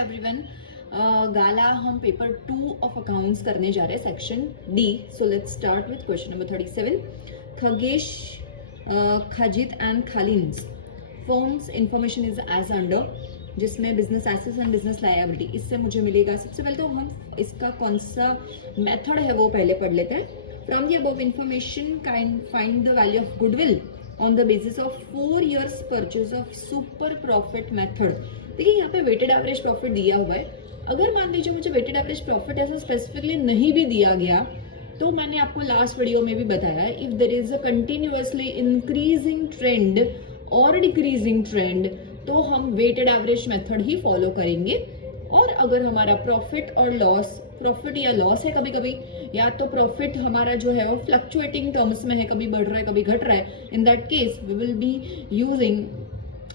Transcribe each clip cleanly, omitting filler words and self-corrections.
Everyone. गाला हम paper 2 of accounts करने जा रहे हैं, section D. So let's start with question number 37। Khagesh, Khajit and Khalins forms information is as under, जिसमें business assets and business liability, इससे मुझे मिलेगा। सबसे पहले तो हम इसका कौन सा मेथड है वो पहले पढ़ लेते हैं। From the above information find the value of goodwill on the basis of 4 years purchase of super profit method. देखिए यहाँ पे वेटेड एवरेज प्रॉफिट दिया हुआ है। अगर मान लीजिए मुझे वेटेड एवरेज प्रॉफिट ऐसा स्पेसिफिकली नहीं भी दिया गया, तो मैंने आपको लास्ट वीडियो में भी बताया, if there is a continuously increasing trend और डिक्रीजिंग ट्रेंड, तो हम वेटेड एवरेज मेथड ही फॉलो करेंगे। और अगर हमारा प्रॉफिट और लॉस, प्रॉफिट या लॉस है कभी कभी, या तो प्रॉफिट हमारा जो है वो फ्लक्चुएटिंग टर्म्स में है, कभी बढ़ रहा है कभी घट रहा है, in that case we will be using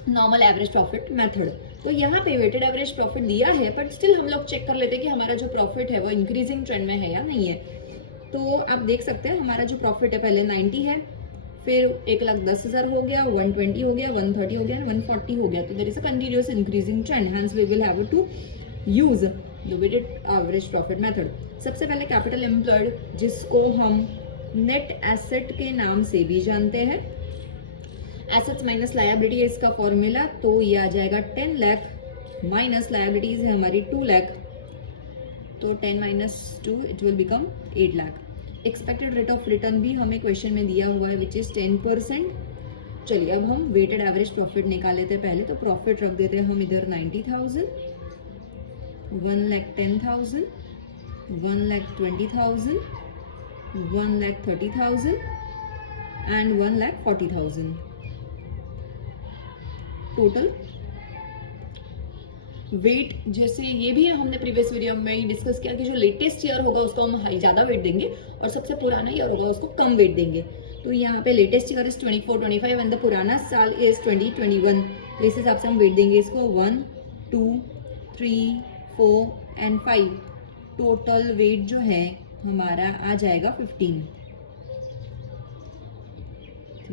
normal average profit method. तो यहाँ पे वेटेड एवरेज प्रॉफिट दिया है, बट स्टिल हम लोग चेक कर लेते हैं कि हमारा जो प्रॉफिट है वो इंक्रीजिंग ट्रेंड में है या नहीं है। तो आप देख सकते हैं हमारा जो प्रॉफिट है पहले 90 है, फिर 1,10,000 हो गया, 120 हो गया, 130 हो गया, 140 हो गया। तो there is a continuous increasing trend, hence we will have to use the weighted average profit method. सबसे पहले कैपिटल एम्प्लॉयड, जिसको हम नेट एसेट के नाम से भी जानते हैं, एसेट्स माइनस लायबिलिटी है इसका फॉर्मूला। तो ये आ जाएगा 10 लाख माइनस लायबिलिटीज है हमारी 2 लाख, तो 10 minus 2 it will become 8 lakh. Expected rate of return भी हमें क्वेश्चन में दिया हुआ है, विच इज 10%। चलिए अब हम वेटेड एवरेज प्रॉफिट निकाल लेते हैं। पहले तो प्रॉफिट रख देते हैं हम इधर 90,000, 1,10,000, 1,20,000, 1,30,000 एंड 1,40,000 टोटल। वेट जैसे ये भी हमने प्रीवियस वीडियो में ही डिस्कस किया कि जो लेटेस्ट ईयर होगा उसको हम हाई ज़्यादा वेट देंगे, और सबसे पुराना ईयर होगा उसको कम वेट देंगे। तो यहाँ पे latest year is 24-25 and the पुराना साल इज 2021। तो इस हिसाब से हम वेट देंगे इसको 1, 2, 3, 4 एंड 5। टोटल वेट जो है हमारा आ जाएगा 15।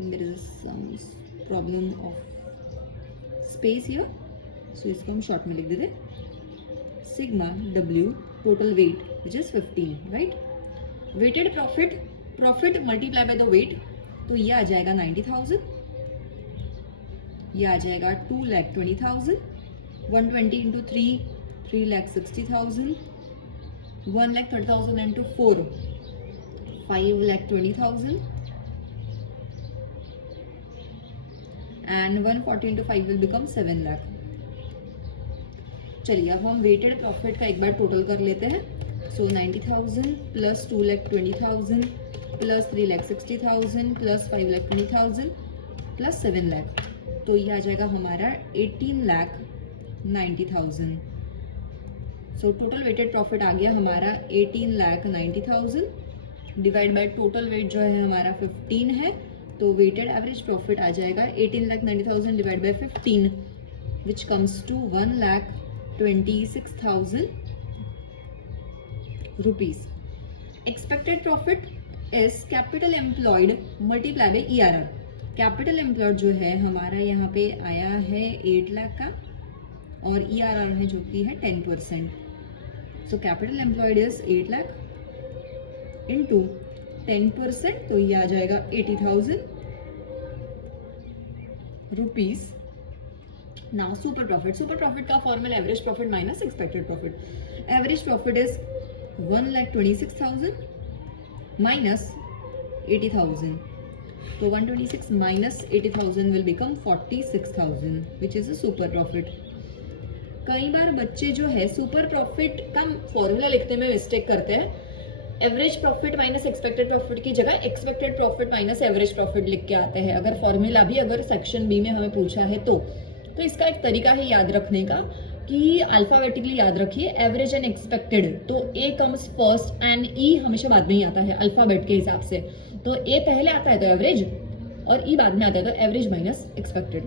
There is some problem of space here, so इसको हम शॉर्ट में लिख देते, sigma W total weight which is 15, right. Weighted profit, profit multiply by the weight, तो ये आ जाएगा 90,000, ये आ जाएगा 2,20,000, 120 into 3, 3,60,000, 1,30,000 into 4, 5,20,000 and 140 into 5 will become 7 lakh। चलिए अब हम वेटेड प्रॉफिट का एक बार टोटल कर लेते हैं। सो 90,000 plus 2,20,000 plus 3,60,000 plus 5,20,000 plus 7 lakh, तो ये आ जाएगा हमारा 18,90,000। सो टोटल वेटेड प्रॉफिट आ गया हमारा 18,90,000 डिवाइड बाय टोटल वेट जो है हमारा 15 है, तो वेटेड एवरेज प्रॉफिट आ जाएगा 18,90,000 divide by 15 which comes to 1,26,000 rupees. Expected profit is capital employed multiply by ERR। Capital employed जो है हमारा यहाँ पे आया है 8 लाख का, और ERR है जो कि है 10%। So capital employed is 8 lakh into 10%, तो ये आ जाएगा 80,000 rupees. Now super profit, super profit का formula average profit minus expected profit. Average profit is 1,26,000 minus 80,000, तो 126 minus 80,000 will become 46,000 which is a super profit. कई बार बच्चे जो है सुपर प्रॉफिट का फॉर्मूला लिखने में मिस्टेक करते हैं, average profit minus expected profit की जगह expected profit minus average profit लिख के आते हैं, अगर फॉर्मूला भी अगर सेक्शन बी में हमें पूछा है तो इसका एक तरीका है याद रखने का कि अल्फाबेटिकली याद रखिए, एवरेज एंड एक्सपेक्टेड, तो ए कम्स फर्स्ट एंड ई हमेशा बाद में ही आता है अल्फाबेट के हिसाब से। तो ए पहले आता है तो एवरेज, और ई बाद में आता है तो एवरेज माइनस एक्सपेक्टेड।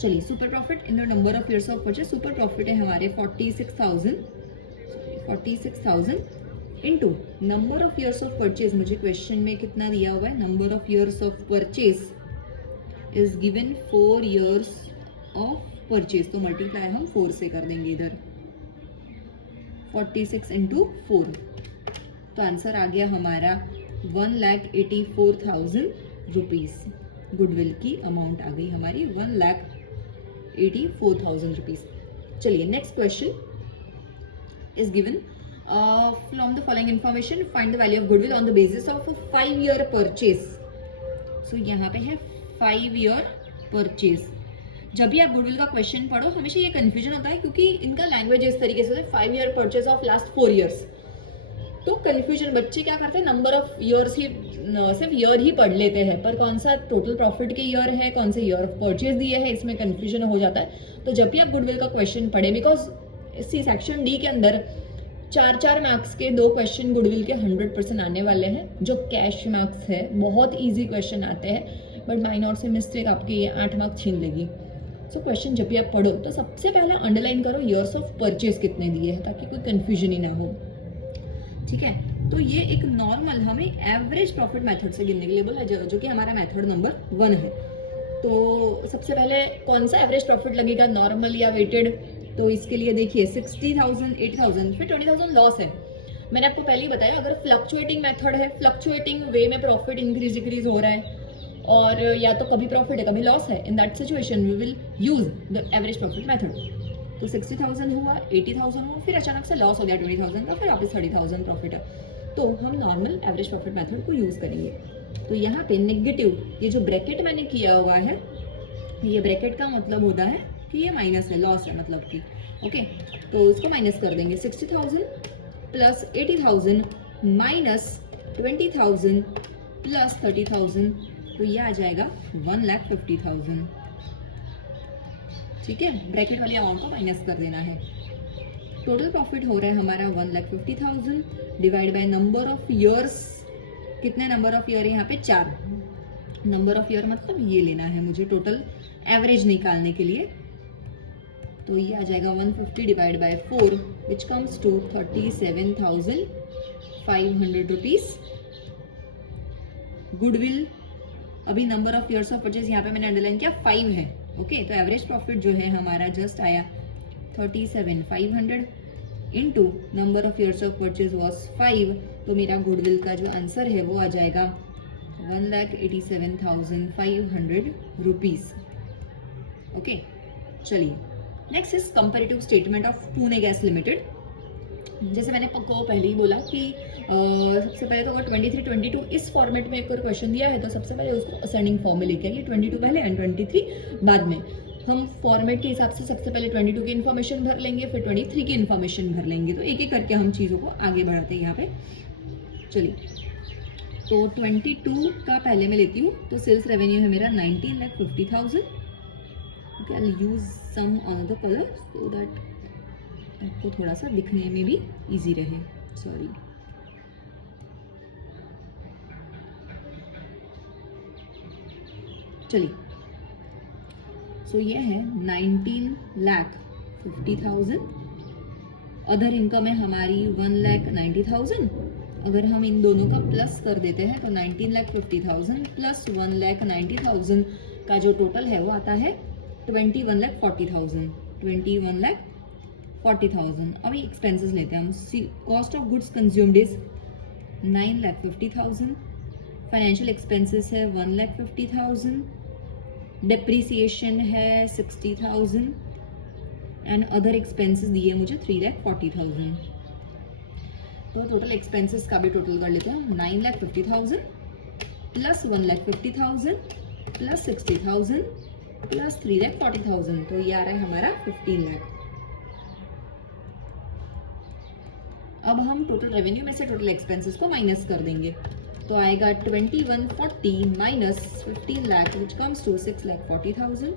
चलिए super profit in the number of years of purchase, super profit है हमारे 46,000 into number of years of purchase. मुझे क्वेश्चन में कितना दिया हुआ है, number of years of purchase is given 4 years of purchase, तो मल्टीप्लाई हम 4 से कर देंगे इधर। 46 इंटू 4, तो आंसर आ गया हमारा 1,84,000 रुपीज़। गुडविल की अमाउंट आ गई हमारी 1,84,000 रुपीज़। चलिए next question is given from the following information find the value of goodwill on the basis of 5 year purchase. So यहाँ पे है 5 ईयर परचेज। जब भी आप गुडविल का क्वेश्चन पढ़ो हमेशा ये कंफ्यूजन होता है क्योंकि इनका लैंग्वेज इस तरीके से 5 year purchase of last 4 years, तो कंफ्यूजन बच्चे क्या करते हैं नंबर ऑफ ईयर्स ही सिर्फ ईयर ही पढ़ लेते हैं, पर कौन सा टोटल प्रॉफिट के ईयर है, कौन से ईयर ऑफ परचेज दिए है, इसमें कंफ्यूजन हो जाता है। तो जब भी आप गुडविल का क्वेश्चन पढ़े, बिकॉज इसी सेक्शन डी के अंदर 4 मार्क्स के 2 क्वेश्चन गुडविल के 100% आने वाले हैं, जो कैश मार्क्स है, बहुत ईजी क्वेश्चन आते हैं, बट माइनर से मिस्टेक आपके ये 8 मार्क्स छीन लेगी। सो क्वेश्चन जब भी आप पढ़ो तो सबसे पहले अंडरलाइन करो ईयर्स ऑफ परचेज कितने दिए हैं, ताकि कोई कंफ्यूजन ही ना हो। ठीक है, तो ये एक नॉर्मल हमें एवरेज प्रॉफिट मेथड से गिनने के लिए बोला, जो कि हमारा मेथड नंबर 1 है। तो सबसे पहले कौन सा एवरेज प्रॉफिट लगेगा, नॉर्मल या वेटेड? तो इसके लिए देखिए 60,000, 80,000, फिर 20,000 लॉस है। मैंने आपको पहले ही बताया, अगर फ्लक्चुएटिंग मेथड है, फ्लक्चुएटिंग वे में प्रॉफिट इंक्रीज डिक्रीज हो रहा है, और या तो कभी प्रॉफिट है कभी लॉस है, in that situation we will use the average profit method. तो 60,000 हुआ, 80,000 हुआ, फिर अचानक से लॉस हो गया 20,000 का, फिर वापस 30,000 प्रॉफिट है, तो हम नॉर्मल एवरेज प्रॉफिट मेथड को यूज करेंगे। तो यहाँ पे नेगेटिव, ये जो ब्रैकेट मैंने किया हुआ है, ये ब्रैकेट का मतलब होता है कि ये माइनस है, लॉस है मतलब कि, ओके। तो उसको माइनस कर देंगे, 60,000 प्लस 80,000 माइनस 20,000 प्लस 30,000, तो ये आ जाएगा 1,50,000। ठीक है, ब्रैकेट वाली अमाउंट को माइनस कर देना है। टोटल प्रॉफिट हो रहा है हमारा 1,50,000 divide by number of years. कितने नंबर ऑफ ईयर है यहाँ पे? 4 नंबर ऑफ ईयर, मतलब ये लेना है मुझे टोटल एवरेज निकालने के लिए। तो ये आ जाएगा 150 divide by 4 which comes to 37,500 rupees. Goodwill, अभी number of years of purchase यहाँ पे मैंने अंडरलाइन किया 5 है, ओके। तो एवरेज प्रॉफिट जो है हमारा जस्ट आया 37,500 into number of years of purchase was 5, तो मेरा गुडविल का जो आंसर है वो आ जाएगा 1,87,500 रुपीज, ओके। चलिए next is comparative statement of Pune gas limited. जैसे मैंने को पहले ही बोला कि सबसे पहले तो अगर 23, 22 इस फॉर्मेट में एक क्वेश्चन दिया है तो सबसे पहले उसको असेंडिंग फॉर्म में लेके आइए, 22 पहले एंड 23 बाद में। हम फॉर्मेट के हिसाब से सबसे पहले 22 की इन्फॉर्मेशन भर लेंगे, फिर 23 की इन्फॉर्मेशन भर लेंगे, तो एक एक करके हम चीज़ों को आगे बढ़ाते हैं यहाँ पे। चलिए, तो 22 का पहले मैं लेती हूँ, तो सेल्स रेवेन्यू है मेरा 19,50,000। Okay, I will use some another colour so that आपको थोड़ा सा दिखने में भी इजी रहे। सॉरी, चलिए, सो ये है 19,50,000। अदर इनकम है हमारी 1,90,000। अगर हम इन दोनों का प्लस कर देते हैं तो 19,50,000 प्लस 1,90,000 का जो टोटल है वो आता है 21,40,000। 21,40,000। अभी एक्सपेंसेस लेते हैं हम। Cost of goods consumed is 9,50,000। Financial expenses है 1,50,000। डिप्रिसिएशन है 60,000 एंड अदर एक्सपेंसेस दिए मुझे 3,40,000। तो टोटल एक्सपेंसेस का भी टोटल कर लेते हैं। 9,50,000 प्लस 1,50,000 प्लस 60,000 प्लस 3,40,000, तो ये आ रहा है हमारा 15 लाख। अब हम टोटल रेवेन्यू में से टोटल एक्सपेंसेस को माइनस कर देंगे, तो आएगा 2140 minus 15 lakh which comes to 6,40,000।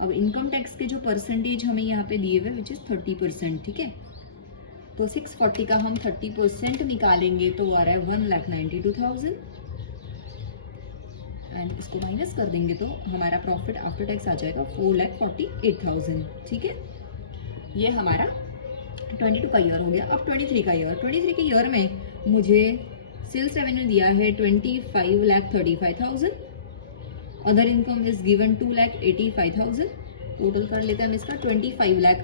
अब इनकम टैक्स के जो परसेंटेज हमें यहाँ पे दिए हुए विच इज 30%, ठीक है। तो 640 का हम 30% निकालेंगे तो आ रहा है 1,92,000 एंड इसको माइनस कर देंगे तो हमारा प्रॉफिट आफ्टर टैक्स आ जाएगा 4,48,000, ठीक है। ये हमारा 22 का ईयर हो गया। अब 23 का ईयर। 23 के ईयर में मुझे सेल्स रेवेन्यू दिया है 25,35,000। Other income is given 2,85,000। Total कर लेते हैं हम इसका 25 lakh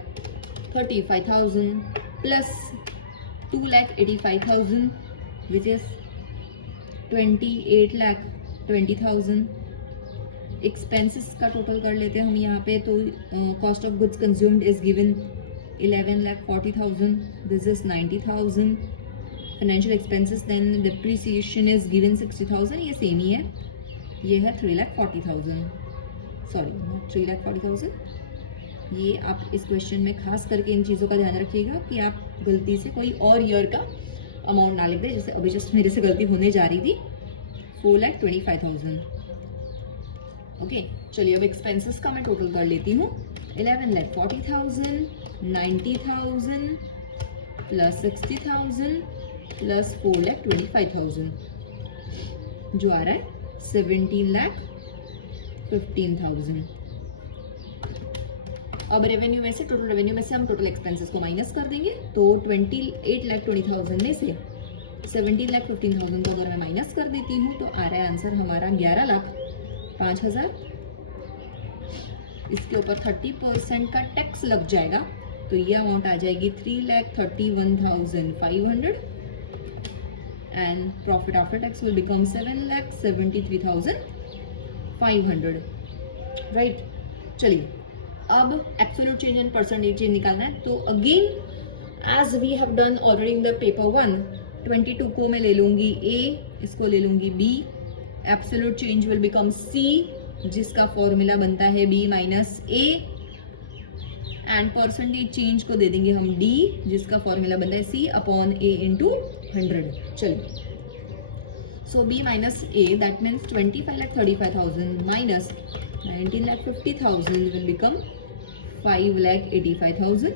35,000 plus 2,85,000 which is 28,20,000. Expenses का टोटल कर लेते हैं हम यहाँ पे, तो cost of goods consumed is given 11,40,000, this is 90,000. Financial expenses then depreciation is given 60,000, ये सेम ही है, ये है 3,40,000, सॉरी नॉट 3,40,000. ये आप इस क्वेश्चन में खास करके इन चीज़ों का ध्यान रखिएगा कि आप गलती से कोई और ईयर का अमाउंट ना लिख दें, जैसे अभी जस्ट मेरे से गलती होने जा रही थी. 4,25,000. ओके चलिए अब एक्सपेंसेस का मैं टोटल कर लेती हूँ. 11,40,000, 90,000 प्लस 60,000 प्लस 4,25,000 जो आ रहा है 17,15,000. अब रेवेन्यू में से, टोटल रेवेन्यू में से हम टोटल एक्सपेंसेस को माइनस कर देंगे, तो 28,20,000 में से 17,15,000 को अगर मैं माइनस कर देती हूँ तो आ रहा है आंसर हमारा 11,05,000. इसके ऊपर 30% का टैक्स लग जाएगा, तो ये अमाउंट आ जाएगी 3,31,500 and profit after tax will become 7,73,500. Right. चलिए अब absolute change and percentage change निकालना है, तो again as we have done already in the paper 1, 22 को मैं ले लूंगी A, इसको ले लूंगी B. Absolute change will become C, जिसका फॉर्मूला बनता है B minus A, and percentage change को दे देंगे हम D, जिसका फॉर्मूला बनता है C अपॉन A इंटू 100. चलिए सो B minus A that means 25,35,000 minus 19,50,000 will become 5,85,000.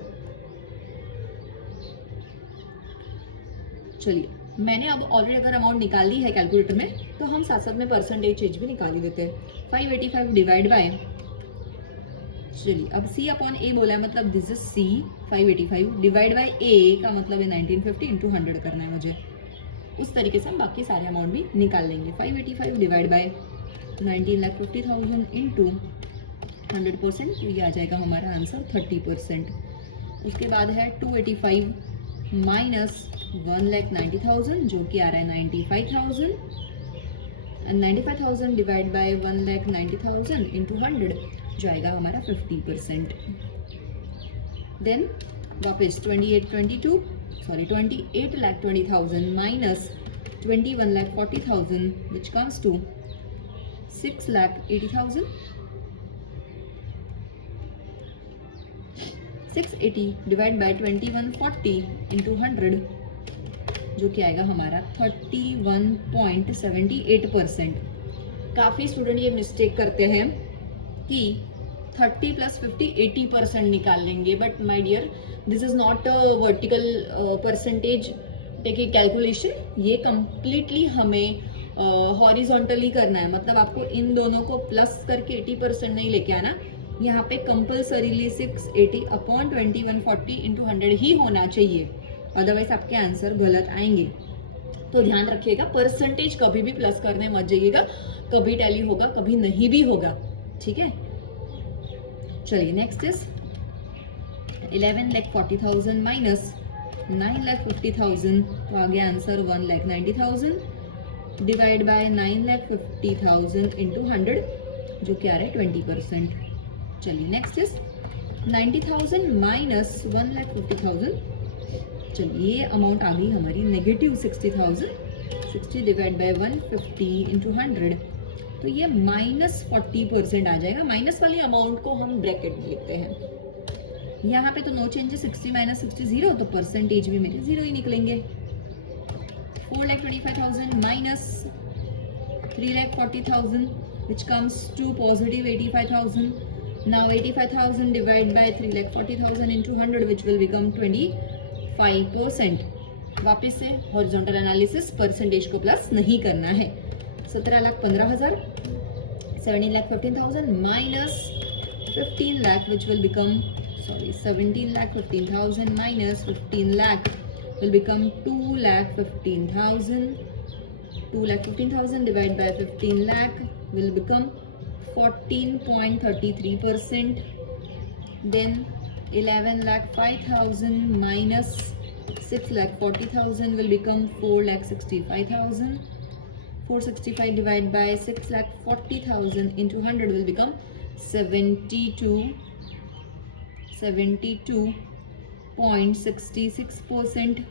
चलिए मैंने अब ऑलरेडी अगर अमाउंट निकाल ली है कैलकुलेटर में, तो हम साथ साथ में परसेंटेज चेंज भी निकाल ही देते हैं. 585 डिवाइड बाय, चलिए अब C अपॉन A बोला है, मतलब this is C 585 divide by A का मतलब है 1950 इंटू 100 करना है मुझे. उस तरीके से हम बाकी सारे अमाउंट भी निकाल लेंगे. 585 डिवाइड बाय 19,50,000 इंटू 100%, तो ये आ जाएगा हमारा आंसर 30%. उसके बाद है 285 माइनस 1,90,000 जो कि आ रहा है 95,000, एंड 95,000 डिवाइड बाय 1,90,000 इंटू 100 जो आएगा हमारा 50%. देन वापस 28,20,000 minus 21,40,000 which comes to 6,80,000. 680 divide by 2140 into 100 जो कि आएगा हमारा 31.78%. काफ़ी स्टूडेंट ये मिस्टेक करते हैं कि 30 प्लस 50 80% निकाल लेंगे, but my dear this is not a vertical percentage taking calculation. ये कम्प्लीटली हमें हॉरिजॉन्टली करना है, मतलब आपको इन दोनों को प्लस करके 80% नहीं लेके आना. यहाँ पे कंपल्सरीली 680 अपॉन 2140 इंटू 100 ही होना चाहिए, अदरवाइज आपके आंसर गलत आएंगे. तो ध्यान रखिएगा, परसेंटेज कभी भी प्लस करने मत जाइएगा, कभी टैली होगा कभी नहीं भी होगा. ठीक है. चलिए नेक्स्ट इज 11,40,000 माइनस 9,50,000, तो आगे आंसर 1,90,000 डिवाइड बाय 9,50,000 इंटू 100 जो कि आ रहा है 20%. चलिए नेक्स्ट इज 90,000 माइनस 1,50,000. चलिए ये अमाउंट आ गई हमारी नेगेटिव 60,000. 60 डिवाइड बाय 150 इंटू 100, तो ये -40% आ जाएगा. माइनस वाली अमाउंट को हम ब्रैकेट में लिखते हैं. यहाँ पे तो नो चेंजेस, 60 माइनस 60 0, तो परसेंटेज भी मेरे 0 ही निकलेंगे. 4,25,000 minus 3,40,000 which comes to positive 85,000. Now 85,000 divided by 3,40,000 into 100 which will become 25%. वापस से हॉरिजॉन्टल एनालिसिस, परसेंटेज को प्लस नहीं करना है. 17,15,000 17,15,000 minus 15 lakh which will become 17,15,000 minus 15 lakh will become 2,15,000. 2,15,000 divided by 15 lakh will become 14.33%. Then 11,05,000 minus 6,40,000 will become 4,65,000. 465 divided by 6,40,000 into 100 will become 72.66%.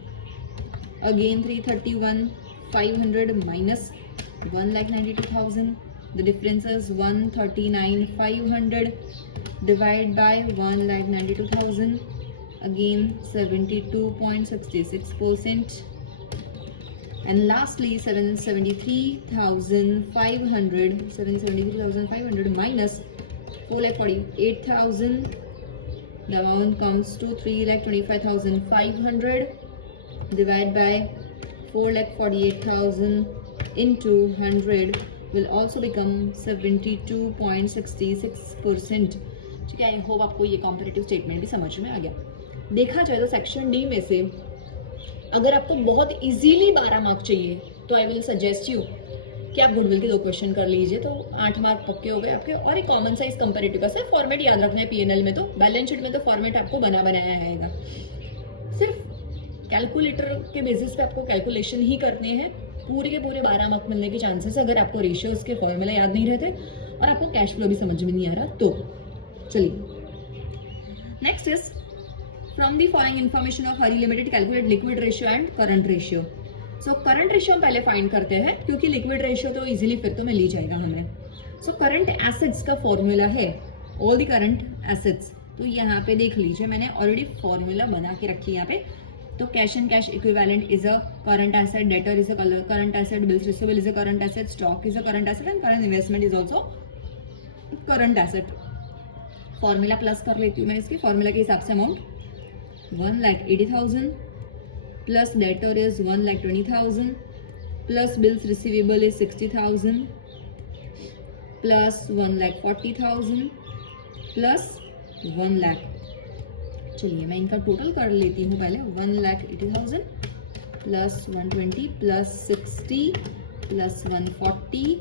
Again 331,500 minus 1,92,000. The difference is 139,500 divided by 1,92,000. Again 72.66%. And lastly 773,500 minus 4,48,000. The amount comes to 3,25,500 divided by 4,48,000 into 100 will also become 72.66%. ठीक है, I hope आपको ये comparative statement भी समझ में आ गया। देखा जाए तो सेक्शन डी में से अगर आपको बहुत इजीली 12 मार्क चाहिए तो आई विल सजेस्ट यू कि आप गुडविल के 2 क्वेश्चन कर लीजिए, तो 8 मार्क पक्के हो गए आपके। और एक कॉमन साइज कंपैरेटिव का सिर्फ फॉर्मेट याद रखना है, पीएनएल में तो, बैलेंस शीट में तो फॉर्मेट आपको बनाया आएगा। सिर्फ कैलकुलेटर के बेसिस पे आपको कैलकुलेशन ही करने हैं। पूरे के पूरे 12 मार्क मिलने के चांसेस अगर आपको रेशियोज के फॉर्मूला याद नहीं रहते और आपको कैश फ्लो भी समझ में नहीं आ रहा तो। चलिए next is from the following information of Hari limited calculate liquid ratio and current ratio. So current ratio हम पहले फाइंड करते हैं क्योंकि लिक्विड रेशियो तो इजीली फिर तो मिल ही जाएगा हमें। सो करंट एसेट्स का फॉर्मूला है ऑल द करंट एसेट्स। तो यहाँ पे देख लीजिए मैंने ऑलरेडी फॉर्मूला बना के रखी है यहाँ पे। तो cash and cash equivalent is a current asset, debtor is a current asset, bills receivable is a current asset, stock is a current asset and current investment is also current asset. Formula plus कर लेती हूँ मैं इसकी। Formula के हिसाब से amount 1,80,000 plus debtor is 1,20,000 plus bills receivable is 60,000 plus 1,40,000 plus 1 lakh. चलिए मैं इनका टोटल कर लेती हूँ पहले। 1,80,000 plus 120 plus 60 plus 140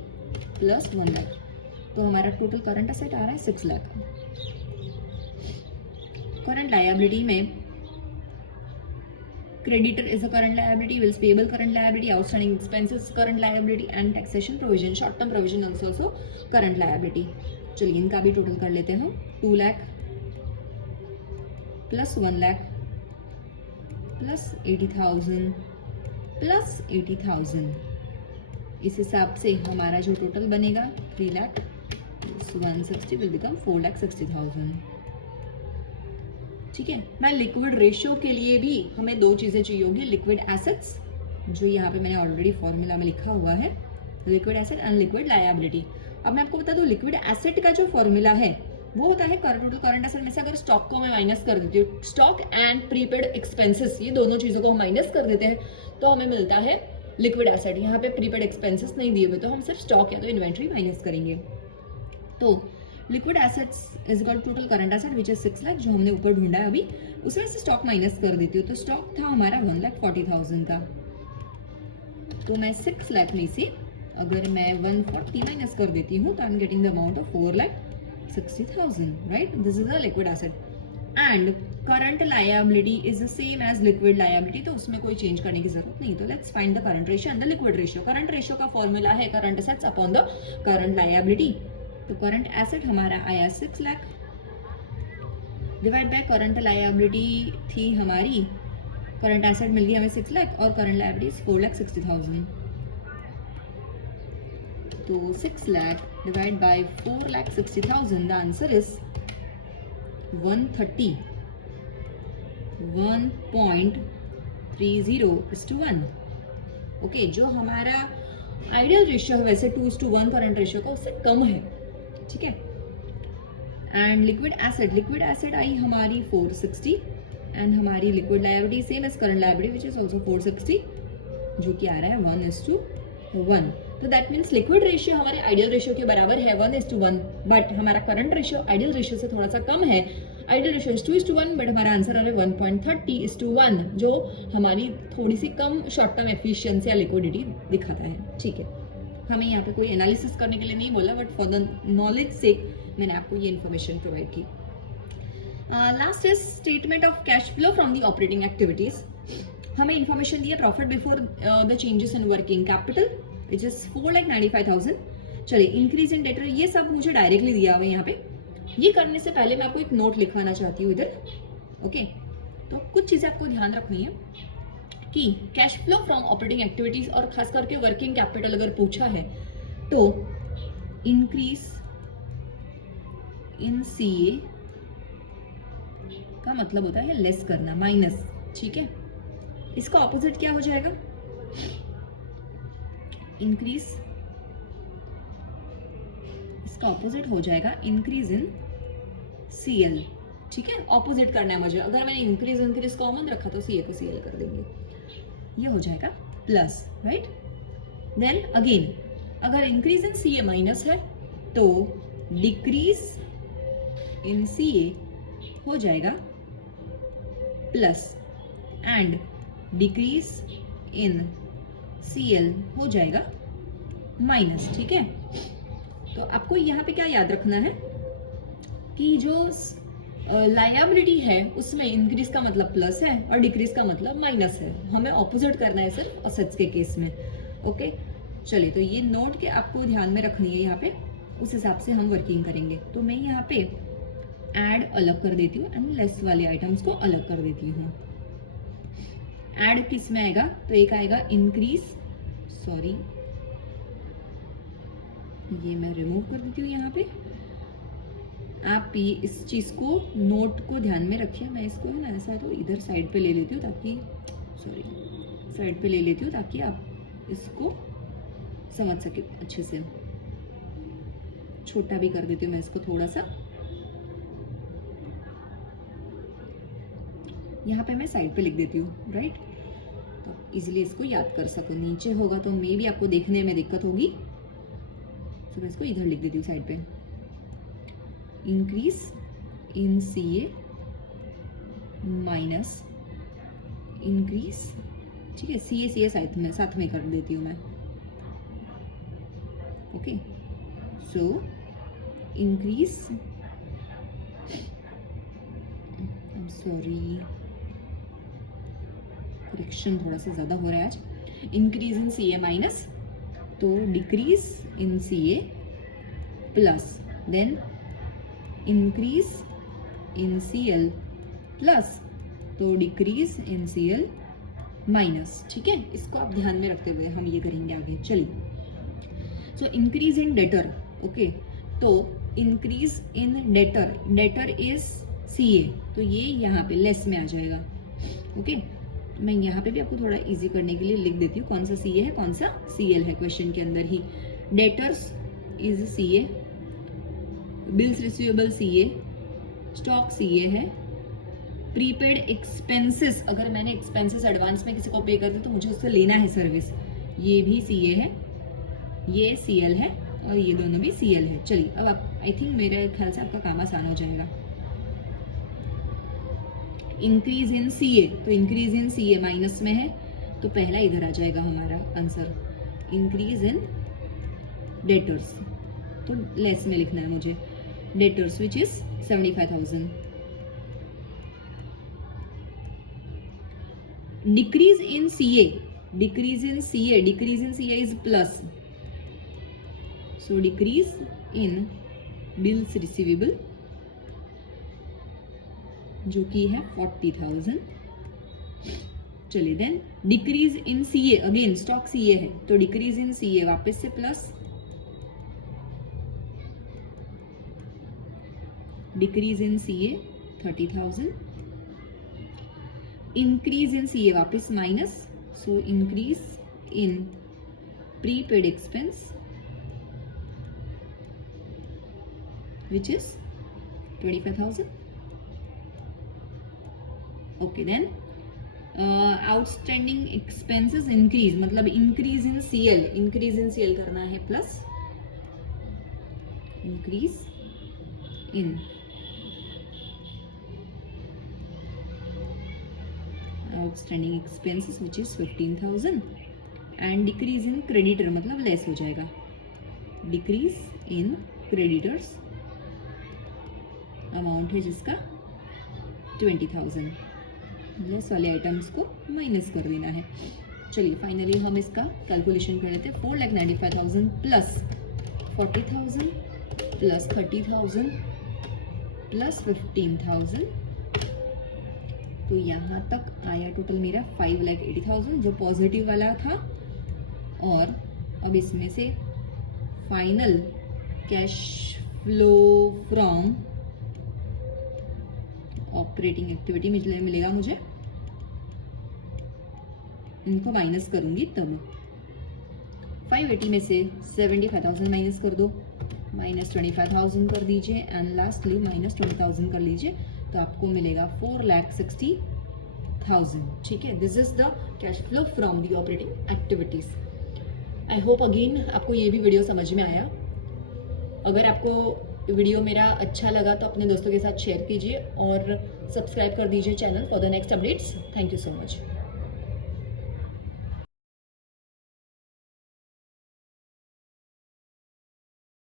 plus 1 lakh. तो हमारा टोटल करंट एसेट आ रहा है 6 लाख। करंट लायबिलिटी में creditor is a current liability, bills payable current liability, outstanding expenses current liability and taxation provision, short term provision also current liability। चलिए इनका भी total कर लेते हैं। 2 lakh plus 1 lakh plus 80,000 plus 80,000। इस हिसाब से हमारा जो टोटल बनेगा 3 लाख 160 विल बिकम 4,60,000। ठीक है। मैं लिक्विड रेशियो के लिए भी हमें 2 चीज़ें चाहिए होंगी, लिक्विड एसेट्स जो यहाँ पे मैंने ऑलरेडी फॉर्मूला में लिखा हुआ है, liquid asset and liquid liability. अब मैं आपको बता दूँ लिक्विड एसेट का जो फॉर्मूला है वो होता है टोटल करंट एसेट में से अगर स्टॉक को मैं माइनस कर देती हूँ, स्टॉक एंड प्रीपेड एक्सपेंसेस ये दोनों चीज़ों को हम माइनस कर देते हैं तो हमें मिलता है लिक्विड एसेट। यहाँ पे प्रीपेड एक्सपेंसेस नहीं दिए हुए तो हम सिर्फ स्टॉक या तो इन्वेंट्री माइनस करेंगे। तो liquid assets is equal total current asset which is 6 lakh जो हमने ऊपर ढूंढा है अभी, उसमें से स्टॉक माइनस कर देती हूँ। तो स्टॉक था हमारा 1,40,000 का, तो मैं 6 लाख में से अगर मैं 140 माइनस कर देती हूँ तो I am getting the amount of 4,60,000, right. This is a liquid asset and current liability is the same as liquid liability, तो उसमें कोई चेंज करने की जरूरत नहीं। तो let's find the current ratio and the liquid ratio. Current ratio का formula है current assets upon the current liability. तो करंट एसेट हमारा आया 6 lakh divide by current liability थी हमारी, करंट एसेट मिल गई हमें 6 लाख और करंट लायबिलिटी 4,60,000। तो 6 lakh divide bye 4,60,000 the answer is 130 1.30:1। Okay, जो हमारा आइडियल रेशियो है वैसे 2:1 करंट रेशियो का उससे कम है, ठीक है। एंड लिक्विड एसेट आई हमारी 460 एंड हमारी liquid liability same as current liability which is also 460 जो कि आ रहा है 1:1। तो दैट मीन्स लिक्विड रेशियो हमारे आइडियल रेशियो के बराबर है 1:1, बट हमारा करंट रेशियो आइडियल रेशियो से थोड़ा सा कम है। आइडियल रेशियो इज 2:1 बट हमारा आंसर आ रहा है 1.30:1 जो हमारी थोड़ी सी कम शॉर्ट टर्म एफिशिएंसी या लिक्विडिटी दिखाता है, ठीक है। हमें यहाँ पे कोई एनालिसिस करने के लिए नहीं बोला, बट फॉर द नॉलेज से मैंने आपको ये इन्फॉर्मेशन प्रोवाइड की। Last is statement of cash flow from the operating activities. हमें इंफॉर्मेशन दिया profit before the changes in working capital which is 4,95,000. चलिए इंक्रीज इन डेटर, ये सब मुझे डायरेक्टली दिया हुआ है यहाँ पे. ये करने से पहले मैं आपको एक नोट लिखवाना चाहती हूँ इधर. ओके तो कुछ चीजें आपको ध्यान रखनी है कि cash flow from operating activities और खास करके वर्किंग कैपिटल अगर पूछा है तो इंक्रीज इन सीए का मतलब होता है लेस करना, माइनस. ठीक है, इसका ऑपोजिट क्या हो जाएगा? इंक्रीज, इसका ऑपोजिट हो जाएगा इंक्रीज इन सीएल. ठीक है, ऑपोजिट करना है मुझे. अगर मैंने इंक्रीज कॉमन रखा तो सीए को सीएल कर देंगे, ये हो जाएगा प्लस. राइट, देन अगेन अगर इंक्रीज इन सीए माइनस है तो डिक्रीज इन सीए हो जाएगा plus and decrease in CL हो जाएगा माइनस. ठीक है, तो आपको यहाँ पे क्या याद रखना है कि जो लायबिलिटी है उसमें इंक्रीज का मतलब प्लस है और डिक्रीज का मतलब माइनस है. हमें ऑपोजिट करना है सिर्फ असेट्स के केस में. ओके चलिए, तो ये नोट के आपको ध्यान में रखनी है यहाँ पे, उस हिसाब से हम वर्किंग करेंगे. तो मैं यहाँ पे ऐड अलग कर देती हूँ एंड लेस वाले आइटम्स को अलग कर देती हूँ. ऐड किस में आएगा? तो एक आएगा इंक्रीज, सॉरी ये मैं रिमूव कर देती हूँ यहाँ पे. आप ये इस चीज को नोट को ध्यान में रखिए. मैं इसको है ना ऐसा तो इधर साइड पे ले लेती हूँ ताकि, सॉरी साइड पे ले लेती हूँ ताकि आप इसको समझ सके अच्छे से. छोटा भी कर देती हूँ मैं इसको थोड़ा सा. यहाँ पे मैं साइड पे लिख देती हूँ. राइट, तो इजीली इसको याद कर सको. नीचे होगा तो मे भी आपको देखने में दिक्कत होगी, तो मैं इसको इधर लिख देती हूँ साइड पे. Increase in CA minus increase. ठीक है, सीए साथ में कर देती हूँ मैं. Okay so increase, sorry correction थोड़ा सा ज्यादा हो रहा है आज. इंक्रीज इन सीए माइनस, तो decrease in CA plus, then increase in CL plus, तो डिक्रीज इन सीएल माइनस. ठीक है, इसको आप ध्यान में रखते हुए हम ये करेंगे आगे. चलिए, so increase in debtor. Okay, तो increase in debtor, debtor is CA, तो ये यहाँ पे लेस में आ जाएगा. ओके, मैं यहाँ पे भी आपको थोड़ा इजी करने के लिए लिख देती हूँ कौन सा सीए है कौन सा सीएल है. क्वेश्चन के अंदर ही debtors is CA, bills receivable CA, stock CA है, प्रीपेड एक्सपेंसेस, अगर मैंने एक्सपेंसेस एडवांस में किसी को पे कर दिया तो मुझे उससे लेना है सर्विस, ये भी सीए है, ये सीएल है और ये दोनों भी सीएल है. चलिए, अब आप आई थिंक मेरे ख्याल से आपका काम आसान हो जाएगा. इंक्रीज इन सीए, तो इंक्रीज इन सीए माइनस में है तो पहला इधर आ जाएगा हमारा आंसर. इंक्रीज इन डेटर्स, तो लेस में लिखना है मुझे. Debtors which is 75,000. Decrease in CA, decrease in CA, decrease in CA is plus, so decrease in bills receivable जो कि है 40,000. चलिए, then decrease in CA, again stock CA है तो डिक्रीज इन सीए वापस से plus, decrease in CA 30,000. Increase in CA वापस minus, so increase in prepaid expense which is 25,000. Okay, then outstanding expenses increase, मतलब increase in CL, increase in CL करना है plus, increase in outstanding expenses which is 15,000 and decrease in creditor मतलब less हो जाएगा. Decrease in creditors amount है जिसका 20,000, less वाले items को माइनस कर देना है। चलिए फाइनली हम इसका कैलकुलेशन कर लेते हैं। 4,95,000 प्लस 40,000 प्लस 30,000 प्लस 15,000, तो यहाँ तक आया टोटल मेरा 5,80,000 जो पॉजिटिव वाला था। और अब इसमें से final cash flow from operating activity मिलेगा मुझे, इनको माइनस करूंगी तब। 580 में से 75,000 माइनस कर दो, माइनस 25,000 कर दीजिए एंड लास्टली माइनस 20,000 कर लीजिए, तो आपको मिलेगा 4,60,000। ठीक है, this is the cash flow from the operating activities. I hope again आपको ये भी वीडियो समझ में आया। अगर आपको वीडियो मेरा अच्छा लगा तो अपने दोस्तों के साथ शेयर कीजिए और सब्सक्राइब कर दीजिए channel for the next updates. Thank you so much.